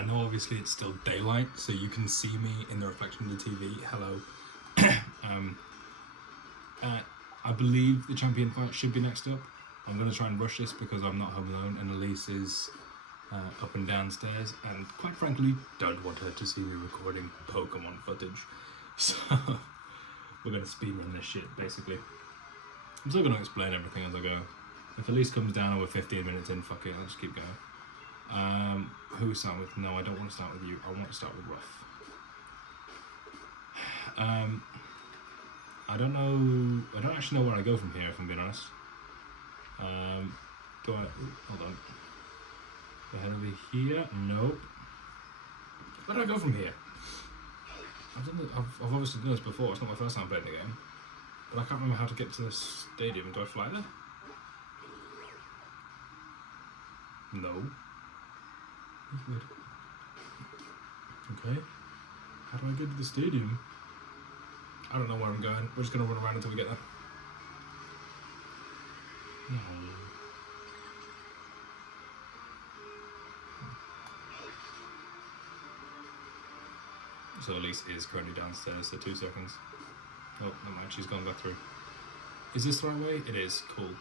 I know obviously it's still daylight, so you can see me in the reflection of the TV. Hello. I believe the champion fight should be next up. I'm going to try and rush this because I'm not home alone and Elise is up and downstairs, and quite frankly don't want her to see me recording Pokemon footage. So we're going to speedrun this shit basically. I'm still going to explain everything as I go. If Elise comes down and we're 15 minutes in, fuck it, I'll just keep going. Who we start with? No, I don't want to start with you. I want to start with Ruff. I don't know. I don't actually know where I go from here, if I'm being honest. Do I? Hold on. Do I head over here? Nope. Where do I go from here? I've obviously done this before. It's not my first time playing the game, but I can't remember how to get to the stadium. Do I fly there? No. That's weird. Okay. How do I get to the stadium? I don't know where I'm going. We're just going to run around until we get there. No. So Elise is currently downstairs, so 2 seconds. Oh, never mind, she's gone back through. Is this the right way? It is. Cool.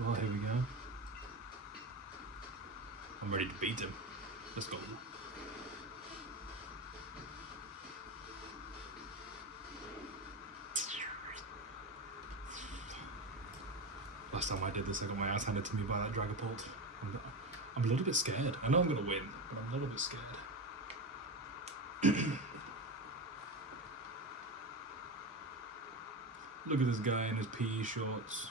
Well, here we go. I'm ready to beat him. Let's go. Last time I did this, I got my ass handed to me by that Dragapult. I'm a little bit scared. I know I'm going to win, but I'm a little bit scared. Look at this guy in his PE shorts.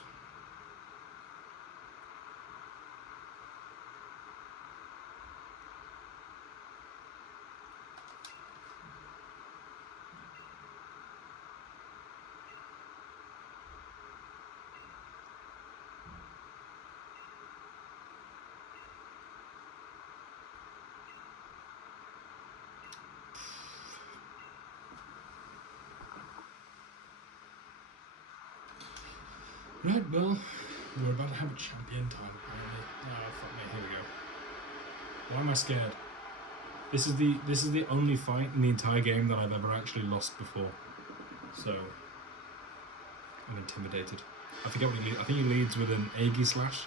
Right, well, we're about to have a champion time apparently. Oh, fuck me, here we go. Why am I scared? This is the only fight in the entire game that I've ever actually lost before. So I'm intimidated. I forget what he leads. I think he leads with an Aegislash.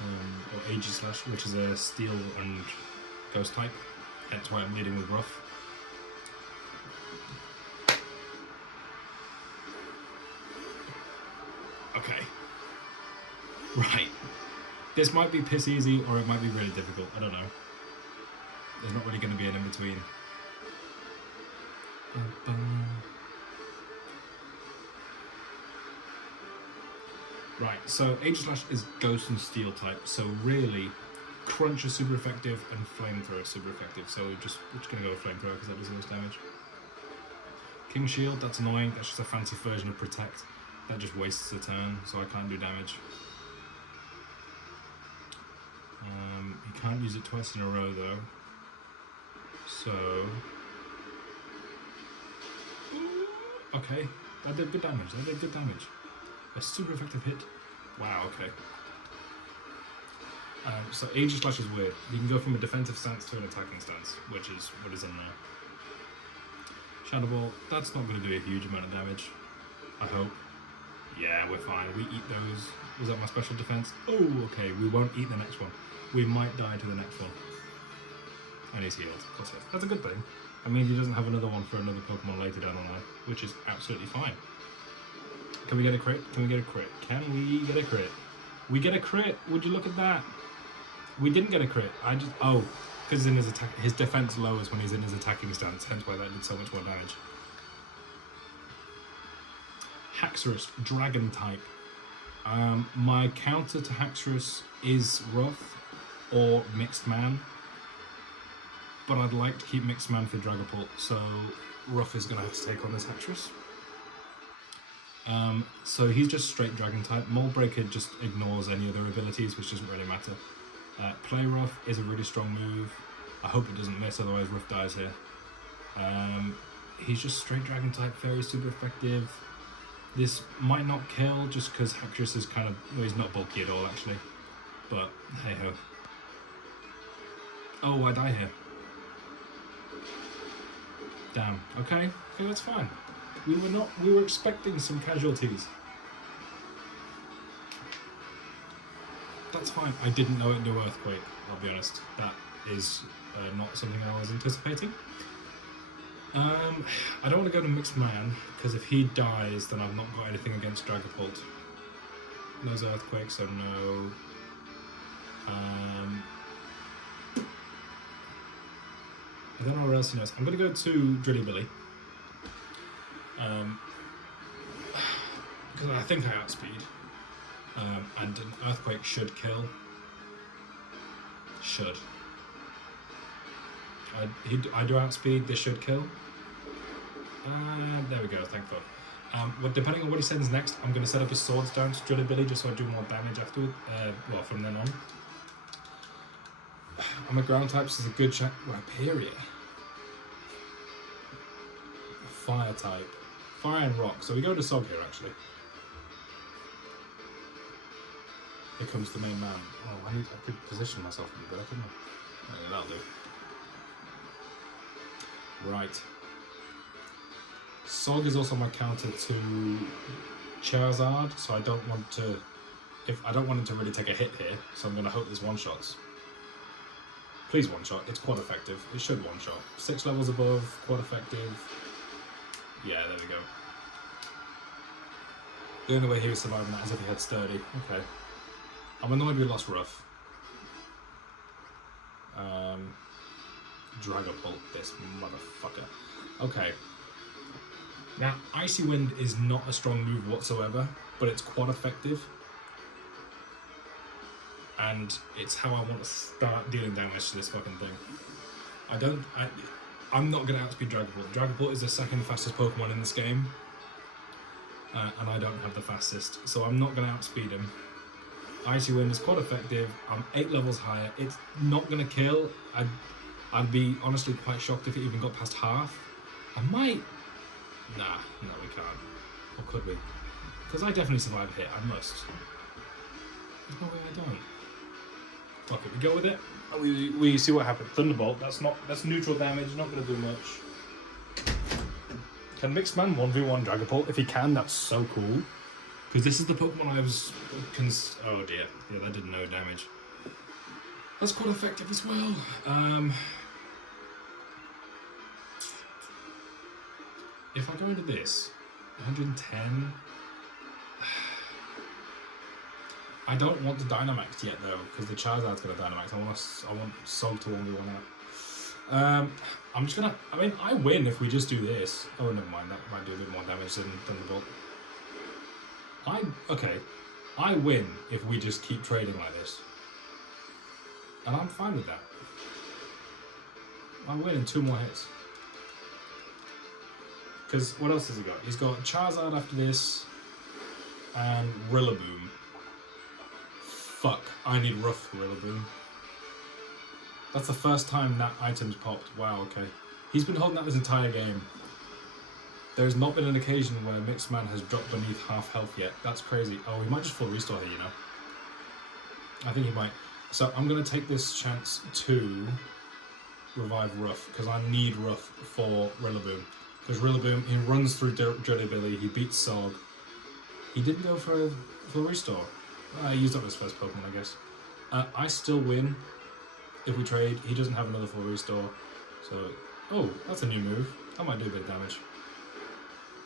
Or Aegislash, which is a steel and ghost type. That's why I'm leading with Ruff. Okay. Right. This might be piss easy or it might be really difficult. I don't know. There's not really going to be an in-between. Right, so Aegislash is Ghost and Steel type, so really Crunch is super effective and Flamethrower is super effective, so we're just going to go with Flamethrower because that does the most damage. King Shield, that's annoying, that's just a fancy version of Protect. That just wastes a turn, so I can't do damage. He can't use it twice in a row though. So... okay, that did good damage, A super effective hit. Wow, okay. So Aegislash is weird. You can go from a defensive stance to an attacking stance, which is what is in there. Shadow Ball, that's not going to do a huge amount of damage, I hope. Yeah, we're fine. We eat those. Was that my special defense? Oh, okay. We won't eat the next one. We might die to the next one. And he's healed. Of course, that's a good thing. I mean, he doesn't have another one for another Pokemon later down the line, which is absolutely fine. Can we get a crit? Can we get a crit? Can we get a crit? We get a crit. Would you look at that? We didn't get a crit. Because in his attack, his defense lowers when he's in his attacking stance. Hence why that did so much more damage. Haxorus, Dragon type. My counter to Haxorus is Ruff or Mixed Man, but I'd like to keep Mixed Man for Dragapult, so Ruff is going to have to take on this Haxorus. So he's just straight Dragon type. Mold Breaker just ignores any other abilities, which doesn't really matter. Play Rough is a really strong move. I hope it doesn't miss, otherwise Rough dies here. He's just straight Dragon type Fairy, super effective. This might not kill just because Haxorus is kind of, well, he's not bulky at all actually. But hey ho. Oh, I die here. Damn. Okay, that's fine. We were expecting some casualties. That's fine. I didn't know it knew Earthquake, I'll be honest. That is not something I was anticipating. I don't want to go to Mixed Man, because if he dies, then I've not got anything against Dragapult. There's Earthquake, so no. I don't know what else he knows. I'm going to go to Drilly Billy. Because I think I outspeed. And an Earthquake should kill. Should. I do outspeed, this should kill. There we go, thank God. Well, depending on what he sends next, I'm going to set up his swords down to Drilly Billy just so I do more damage afterward. Well, from then on. I'm a ground type, so it's a good chance. Period. Fire type. Fire and rock. So we go to Sog here, actually. Here comes the main man. Oh, I could position myself a bit better, couldn't I? Okay, that'll do. Right. Sog is also my counter to Charizard, so I don't want to. I don't want him to really take a hit here, so I'm going to hope there's one shots. Please one shot. It's quad effective. It should one shot. 6 levels above, quad effective. Yeah, there we go. The only way he was surviving that is if he had sturdy. Okay. I'm annoyed we lost Rough. Dragapult, this motherfucker. Okay. Now, Icy Wind is not a strong move whatsoever, but it's quad effective. And it's how I want to start dealing damage to this fucking thing. I'm not going to outspeed Dragapult. Dragapult is the second fastest Pokemon in this game. And I don't have the fastest, so I'm not going to outspeed him. Icy Wind is quite effective. I'm 8 levels higher. It's not going to kill. I'd be honestly quite shocked if it even got past half. I might... Nah, no we can't. Or could we? Because I definitely survive a hit, I must. There's no way I don't. Fuck it, we go with it. We see what happens. Thunderbolt, that's neutral damage, not going to do much. Can Mixed Man 1v1 Dragapult? If he can, that's so cool. Because this is the Pokemon I was... oh dear, yeah, that did no damage. That's quite effective as well. If I go into this, 110... I don't want the Dynamax yet though, because the Charizard's got a Dynamax. I want Sog to 1v1 out. I'm just gonna... I mean, I win if we just do this. Oh, never mind, that might do a bit more damage than Thunderbolt. Okay, I win if we just keep trading like this. And I'm fine with that. I win in 2 more hits. Because what else has he got? He's got Charizard after this, and Rillaboom. Fuck, I need Rough Rillaboom. That's the first time that item's popped. Wow, okay. He's been holding that this entire game. There's not been an occasion where Mixed Man has dropped beneath half health yet. That's crazy. Oh, he might just full restore here, you know. I think he might. So I'm going to take this chance to revive Rough, because I need Rough for Rillaboom. Because Rillaboom, he runs through Drilly Billy, he beats Sog. He didn't go for a full restore. He used up his first Pokemon, I guess. I still win if we trade. He doesn't have another full restore. So, oh, that's a new move. That might do a bit of damage.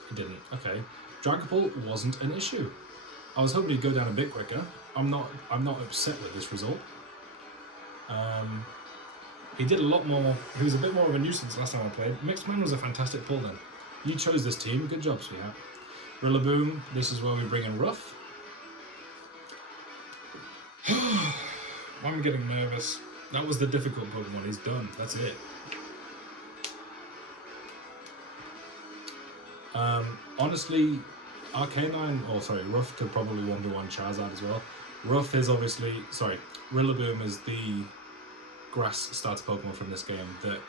He didn't. Okay. Dragapult wasn't an issue. I was hoping he'd go down a bit quicker. I'm not upset with this result. He did a lot more. He was a bit more of a nuisance last time I played. Mixed Man was a fantastic pull then. You chose this team. Good job, sweetheart. Rillaboom. This is where we bring in Rough. I'm getting nervous. That was the difficult Pokemon. He's done. That's it. Honestly, Rough could probably 1v1 Charizard as well. Rough is obviously, sorry, Rillaboom is the grass starter Pokemon from this game that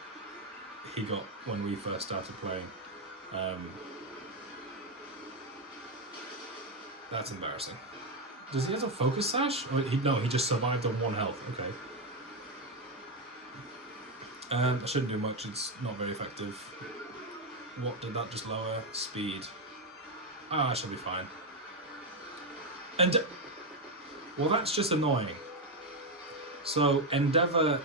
he got when we first started playing. That's embarrassing. Does he have a Focus Sash? Or no, he just survived on 1 health. Okay. I shouldn't do much, it's not very effective. What did that just lower? Speed. I shall be fine. And well, that's just annoying. So Endeavor's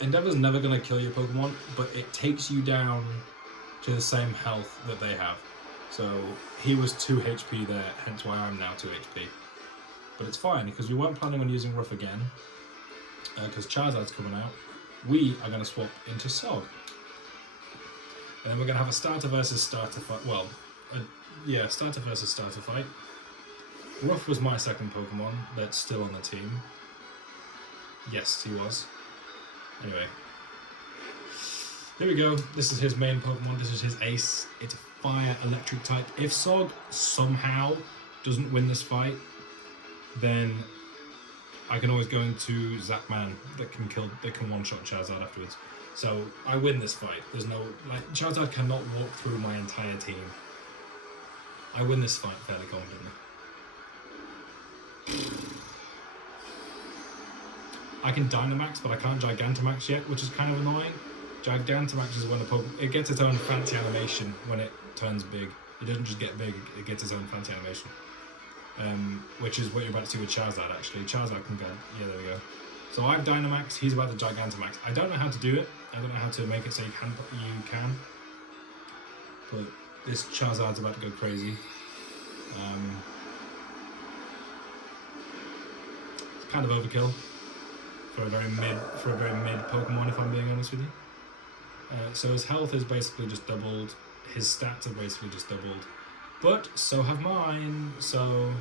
never gonna kill your Pokemon, but it takes you down to the same health that they have. So he was 2 HP there, hence why I'm now 2 HP. But it's fine, because we weren't planning on using Rough again, because Charizard's coming out. We are going to swap into Sog. And then we're going to have a starter versus starter fight. Well, starter versus starter fight. Rough was my second Pokemon that's still on the team. Yes, he was. Anyway. Here we go. This is his main Pokemon. This is his ace. It's a fire electric type. If Sog somehow doesn't win this fight, then I can always go into Zapman that can one-shot Charizard afterwards. So I win this fight. There's no, like, Charizard cannot walk through my entire team. I win this fight fairly confidently. I can Dynamax, but I can't Gigantamax yet, which is kind of annoying. Gigantamax is when it gets its own fancy animation when it turns big. It doesn't just get big, it gets its own fancy animation. Which is what you're about to see with Charizard, actually. Charizard can go, yeah, there we go. So I have Dynamax, he's about to Gigantamax. I don't know how to do it. I don't know how to make it so you can. But this Charizard's about to go crazy. It's kind of overkill for a very mid Pokemon, if I'm being honest with you. So his health is basically just doubled. His stats have basically just doubled. But so have mine, so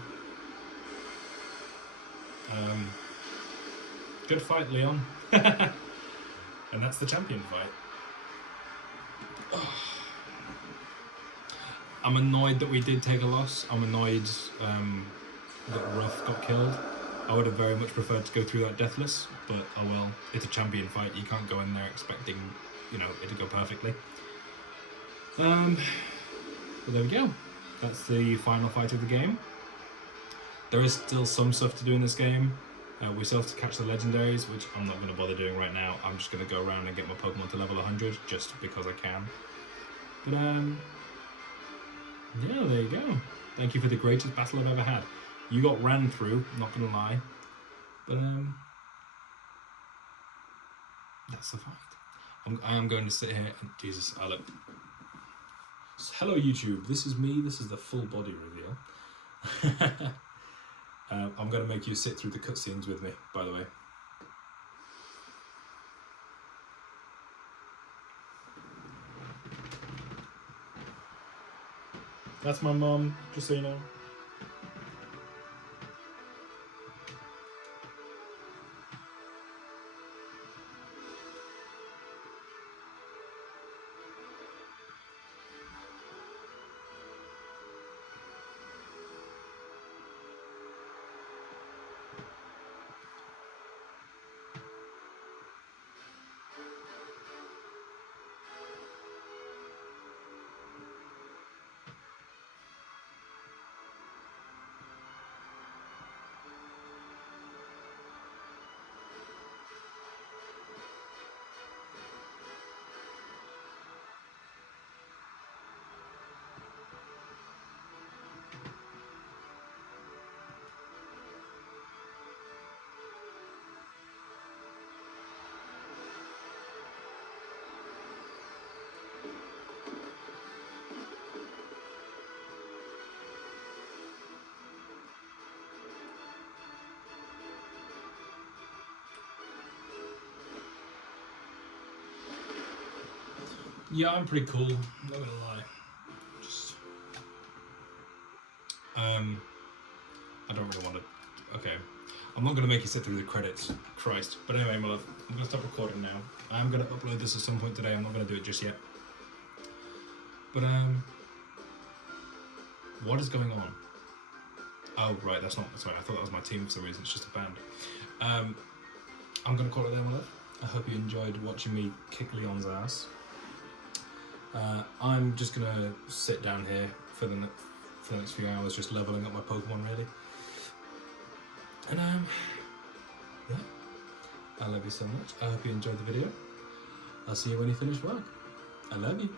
good fight, Leon. And that's the champion fight. I'm annoyed that we did take a loss. I'm annoyed that Rough got killed. I would have very much preferred to go through that deathless, but oh well, it's a champion fight. You can't go in there expecting, it to go perfectly. But there we go. That's the final fight of the game. There is still some stuff to do in this game. We still have to catch the legendaries, which I'm not going to bother doing right now. I'm just going to go around and get my Pokemon to level 100, just because I can. But yeah, there you go. Thank you for the greatest battle I've ever had. You got ran through, not going to lie. But that's the fight. I am going to sit here and Jesus, I look. Hello YouTube, this is me, this is the full body reveal. I'm going to make you sit through the cutscenes with me, by the way. That's my mum, just so you know. Yeah, I'm pretty cool, not gonna lie. Just I don't really want to. Okay, I'm not gonna make you sit through the credits, Christ. But anyway, my love, I'm gonna stop recording now. I'm gonna upload this at some point today. I'm not gonna do it just yet. But what is going on? Oh, right, that's not... Sorry, I thought that was my team for some reason. It's just a band. I'm going to call it there, my love. I hope you enjoyed watching me kick Leon's ass. I'm just going to sit down here for the next few hours, just leveling up my Pokemon, really. And, yeah. I love you so much. I hope you enjoyed the video. I'll see you when you finish work. I love you.